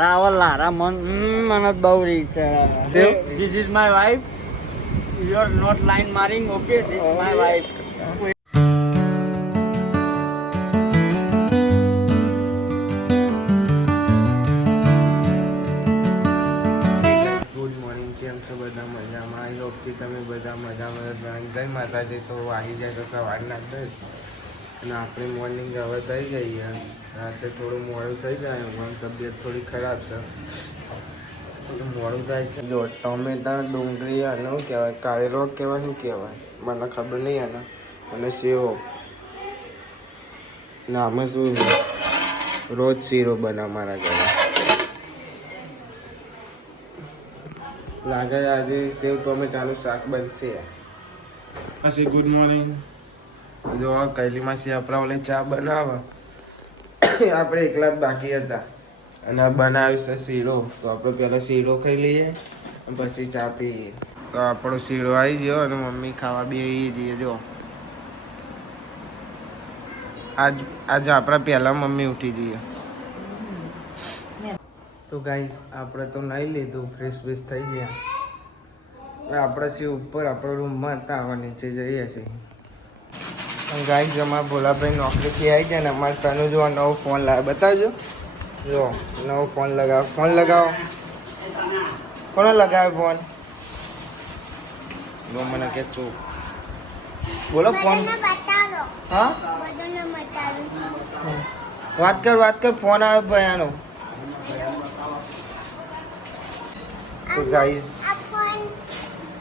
લારા મને બહુ રીચ છે. This is my wife. You are not line marring, okay? This is my wife. Good morning, કેમ છો બધા? મજામાં? આઈ હોપ કે તમે બધા મજામાં. જય માતાજી. તો આવી જાય તો સવારના 10 અને આપણે મોર્નિંગ હવે થઈ જઈએ. રાતે થોડું મોડું થઈ જાય, પણ તબિયત થોડી ખરાબ છે, મોડું થાય છે. જો ટમેટા, ડુંગળી અને શું કહેવાય, કારેલો કહેવાય, શું કહેવાય મને ખબર નહીં. અને સેવો ના આમાં શું રોજ શીરો બને મારા ઘરે. લાગે આજે સેવ ટોમેટાનું શાક બનશે. માસી ગુડ મોર્નિંગ. જો કૈલી માસી આપણા ઓલે ચા બનાવે, આપણે એકલા જ બાકી હતા અને બનાવ્યું છે શીરો. તો આપણે પહેલાં શીરો ખાઈ લઈએ અને પછી ચા પીએ. તો આપણો શીરો આવી ગયો અને મમ્મી ખાવા બેસી જઈએ. જો આજ આપણા પહેલાં મમ્મી ઉઠી જઈએ. તો ગાઈસ આપણે તો નાહી લીધું, ફ્રેશ બેશ થઈ ગયા. આપણે છે ઉપર આપણો રૂમમાં હતા, હવે નીચે જઈએ છીએ. ગાઈસ અમારા ભોલાભાઈ નોકરીથી આવી જાય ને અમારે તને જો નવો ફોન લાવે, બતાવજો. જો નવો ફોન લગાવો, ફોન લગાવો. કોનો લગાવે ફોન? જો મને કે ચૂપ બોલો ફોન. હા વાત કર ફોન આવે ભયાનો. તો ગાઈસ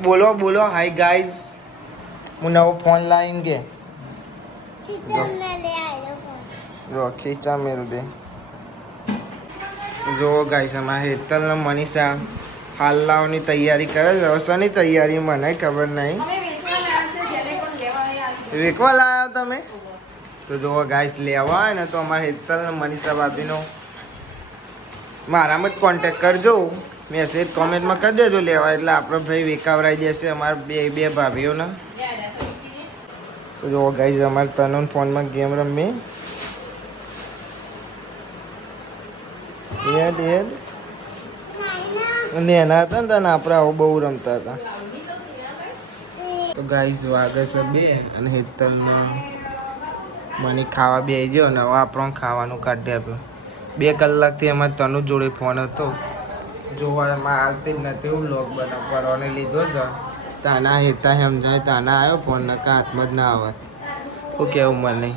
બોલો હાય ગાઈસ, હું નવો ફોન લાવીને કે જો ખીચા મેલ દે. જો ગાઈસ અમારા હેતલ ને મનીષા હાલ લાવવાની તૈયારી કરે છે. હવે શેની તૈયારી મને ખબર નહીં. વેકવા લાવ્યા તમે? તો જો ગાઈસ લેવા હોય ને તો અમારા હેતલ ને મનીષા ભાભીનો મારામાં જ કોન્ટેક્ટ કરજો, મેસેજ કોમેન્ટમાં કરી દેજો લેવા, એટલે આપણે ભાઈ વેકાવરાઈ જશે અમારા બે ભાભીઓને. તો જો ગાઈસ અમારે તનોન ફોનમાં ગેમ રમી. અને એના હતા ને તને આપણે આવું બહુ રમતા હતા. તો ગાઈસ વાગે છે 2 અને હેતલને મને ખાવા બે ગયો ને હવે આપણને ખાવાનું કાઢી આપ્યું. 2 કલાકથી એમાં તનુ જોડે ફોન હતો, જોવામાં આવતી જ નથી. એવું લોક બનાવવાનો લીધો છે. તાના હેતા સમજાય તાના આવ્યો ફોન, નકા હાથમાં જ ના આવત. શું કેવું મને?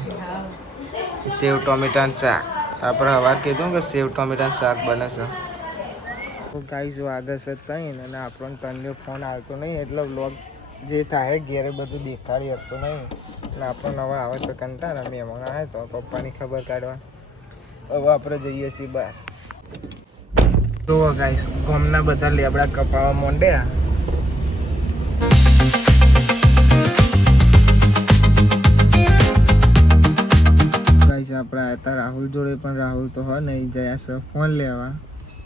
સેવ ટોમેટાનું શાક આપણે સવાર કીધું કે સેવ ટોમેટાનું શાક બને છે. તો ગાઈસ વાગે છે 3 અને આપણને તનનો ફોન આવતો નહીં, એટલે વ્લોગ જે થાય ઘેરે બધું દેખાડી શકતો નહીં. એટલે આપણને હવે આવે છે કંટાળા. મહેમાન આવે તો પપ્પાની ખબર કાઢવા હવે આપણે જઈએ છીએ બહાર. તો ગાઈસ ગામના બધા લેબડા કપાવા માંડ્યા. ગાઈસ આપણે હતા રાહુલ જોડે, પણ રાહુલ તો હોય નહીં, જયા છે ફોન લેવા.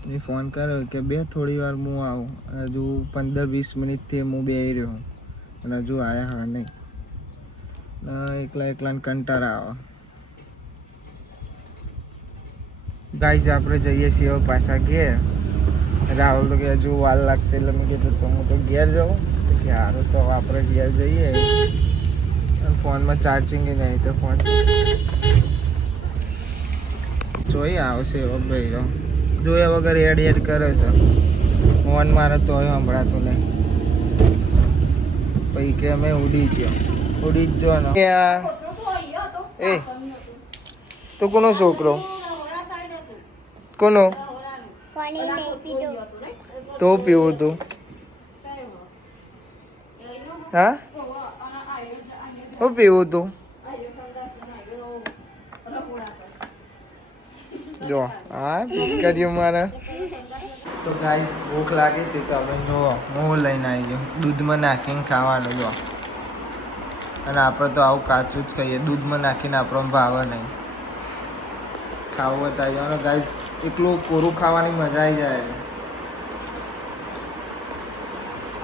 મેં ફોન કર્યો કે બે થોડી વાર હું આવું. હજુ 15-20 મિનિટથી હું બેસી રહ્યો અને હજુ આવ્યા હા નહીં. એકલાને કંટાળા આવે. ગાઈસ આપણે જઈએ છીએ હવે પાછા ઘેર. રાહુલ તો કે હજુ વાર લાગશે, એટલે મેં કીધું તો હું તો ઘેર જાઉં. તો કે સારું, તો આપણે ઘેર જઈએ. ફોનમાં ચાર્જિંગ નહીં, તો ફોન જોઈએ આવશે હવે ભાઈ. જોયા વગર એડ કરે છે. ફોન મારે તો સંભળાતું નહીં. પછી કે અમે ઉડી જ જો ને. એ તો કોનો છોકરો? કોનો? તો પીવું તું? હા હું પીવું તું? જો હા કર્યું મારે. તો ગાઈસ ભૂખ લાગી હતી તો અમે જો હું લઈને આવી ગયો, દૂધમાં નાખીને ખાવાનું. જો અને આપણે તો આવું કાચું જ ખાઈએ, દૂધમાં નાખીને આપણને ભાવે નહીં. ખાવું બતાવી ને ગાઈસ, એકલું કોરું ખાવાની મજા આવી જાય.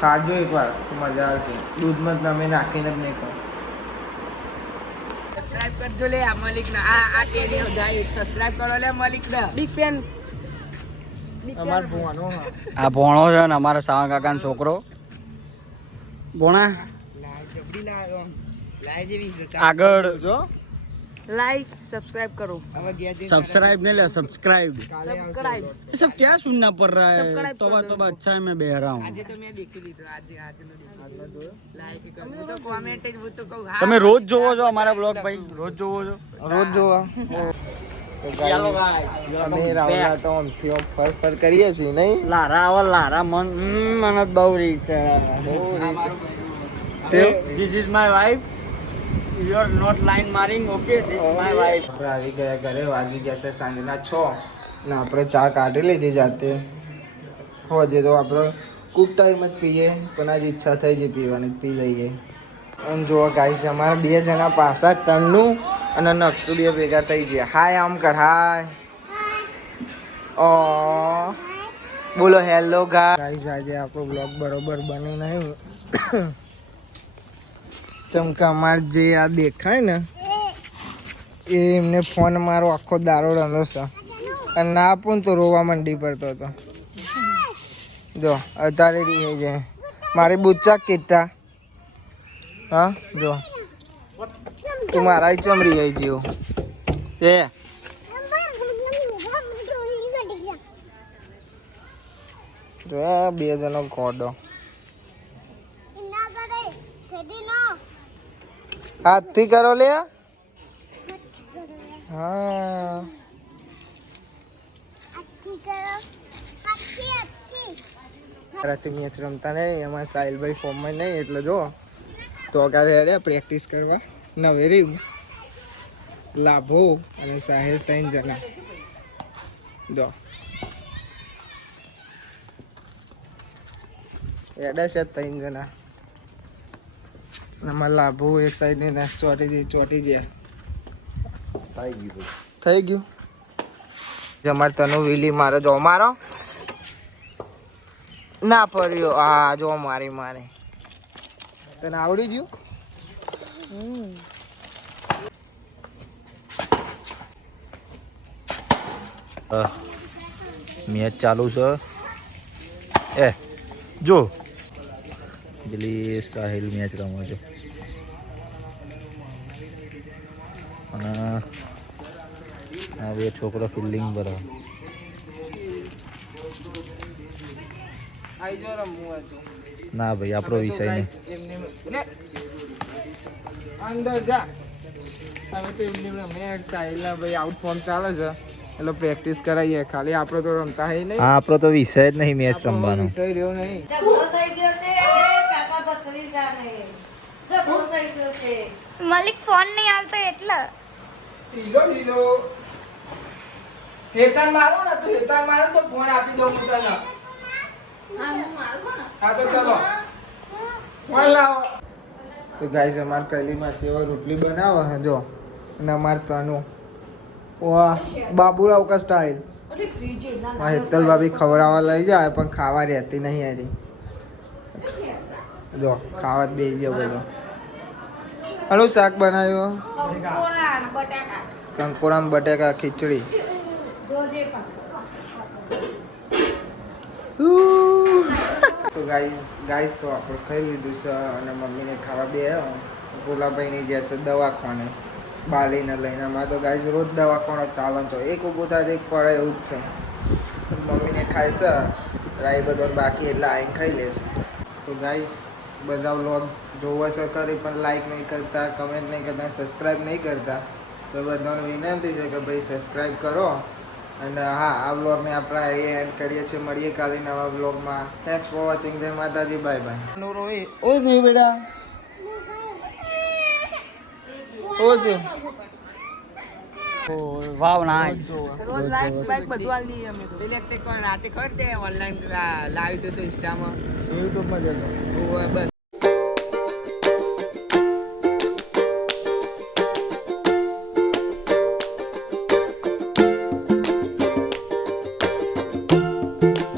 ખાજો એકવાર તો મજા આવતી. દૂધમાં તમે નાખીને જ નહીં ખાઓ. સબસ્ક્રાઇબ કરજો લે આ મલિક ના આ ટેડી જાય. સબસ્ક્રાઇબ કરો લે મલિક ના બિગ ફેન. અમાર ભોણો આ ભોણો છે ને અમારા સાવા કાકાનો છોકરો ભોણા આગળ જો लाइक सब्सक्राइब करो सब्सक्राइब नहीं ले सब्सक्राइब सब्सक्राइब ये सब क्या सुनना पड़ रहा है Subscribe तोबा कर दो। तोबा अच्छा है मैं बह रहा हूँ આજે તો મેં દેખી લીધું આજે લાઈક કર હું તો કોમેન્ટ જ હું તો કહું હા તમે રોજ જોવો છો અમારા બ્લોગ ભાઈ રોજ જોવો છો રોજ જોવા તો ગાઈસ અમે રાવલા તો આમથી આમ ફર કરીએ છીએ નહીં લારા આવા લારા મને બહુ રીચ છે this is my wife you are not line મારિંગ okay this is my wife આપણે આવી ગયા ઘરે વાગી ગયા છે સાંજના 6 ને આપણે ચા કાઢી લીધી જાતે હોજે તો આપણે કુક ટાઈમ જ પીએ પણ આજ ઈચ્છા થઈ છે પીવાની પી લઈએ અને જો ગાઈસ અમારા બે જણા પાછા તન્નુ અને નક્ષુ બે ભેગા થઈ ગયા હાય આમ કર હાય ઓ બોલો હેલો ગાઈસ આજે આપણો બ્લોગ બરોબર બન્યો નહીં ચમકા અમાર જે આ દેખાય ને એ એમને ફોન મારો આખો દારો રંધો છે અને ના આપું ને તો રોવા મંડી પડતો હતો જો અત્યારે રહી જાય મારી બુચ્ચા કેટલા હા જો તું મારા ચમરી આવી જીવો એ જો આ બે જણો ગોડો હાથથી કરો લે હા રાતે મેચ રમતા નહીં એમાં સાહિલભાઈ ફોર્મમાં નહીં એટલે જો તો કાલે હેડે પ્રેક્ટિસ કરવા નવેરી લાભો અને સાહિલ 3 જણા જો હેડે છે 3 જણા આમાં લાભો એક સાઈડ ને ચોટી ગયા થઈ ગયું જમાર તનુ વિલી મારો જો મારો ના ફર્યો હા જો મારી તને આવડી ગયું મેચ ચાલુ છે એ જો પેલી સાહિલ મેચ રમે છે અને આ બે છોકરો ફિલ્ડિંગ પર આઈ જો રમવું હતું ના ભાઈ આપણો વિષય નહીં અંદર જા હવે તો એમની મેચ સાહિલના ભાઈ આઉટ ફોર્મ ચાલે છે એટલે પ્રેક્ટિસ કરાવીએ ખાલી આપણે તો રમતા હે નહીં હા આપણો તો વિષય જ નહીં મેચ આપણો રમવાનો વિષય રહ્યો નહીં મલિક ફોન નહીં આવતો એટલે લીલો હેતન મારો ને તો હેતન મારો તો ફોન આપી દઉં હું તને હા તો ચલો ફોન લાવો તો ગાઈસ અમાર કૈલીમાં સેવા રોટલી બનાવે હે જો અને અમાર તનુ વાહ બાબુરાવ કા સ્ટાઇલ હેતલ ભાભી ખવડાવવા લઈ જાય પણ ખાવા રહેતી નહીં એની જો ખાવા જ બેસી ગયો બધો હલો શાક બનાવ્યો કંકોરામ બટાકા ખીચડી તો ગાઈસ તો આપણે ખાઈ લીધું છે અને મમ્મીને ખાવા બે ભોલાભાઈની જશે દવાખાને બાલીને લઈને અમારે તો ગાઈસ રોજ દવાખાનો ચાલે છે એક ઊભું થાય એક પડે એવું જ છે મમ્મીને ખાય છે રાઈ બધો બાકી એટલે આવીને ખાઈ લેશે તો ગાઈસ બધા વ્લોગ જોવા છે કરી પણ લાઈક નહીં કરતા કમેન્ટ નહીં કરતા સબસ્ક્રાઈબ નહીં કરતા તો બધાને વિનંતી છે કે ભાઈ સબસ્ક્રાઈબ કરો અને હા આ વ્લોગને આપણે અહીં એન્ડ કરીએ છીએ મળીએ કાલે નવા વ્લોગમાં થેન્ક્સ ફોર વોચિંગ જય માતાજી બાય બાય ઓ જી બેટા ઓ જી વાવ નાઈસ રોજ લાઈક બાઈક બધું આલી દઈએ અમે તો પેલે તે કોણ રાતે કર દે ઓનલાઈન લાવી તો ઇન્સ્ટામાં યુટ્યુબમાં જતો બસ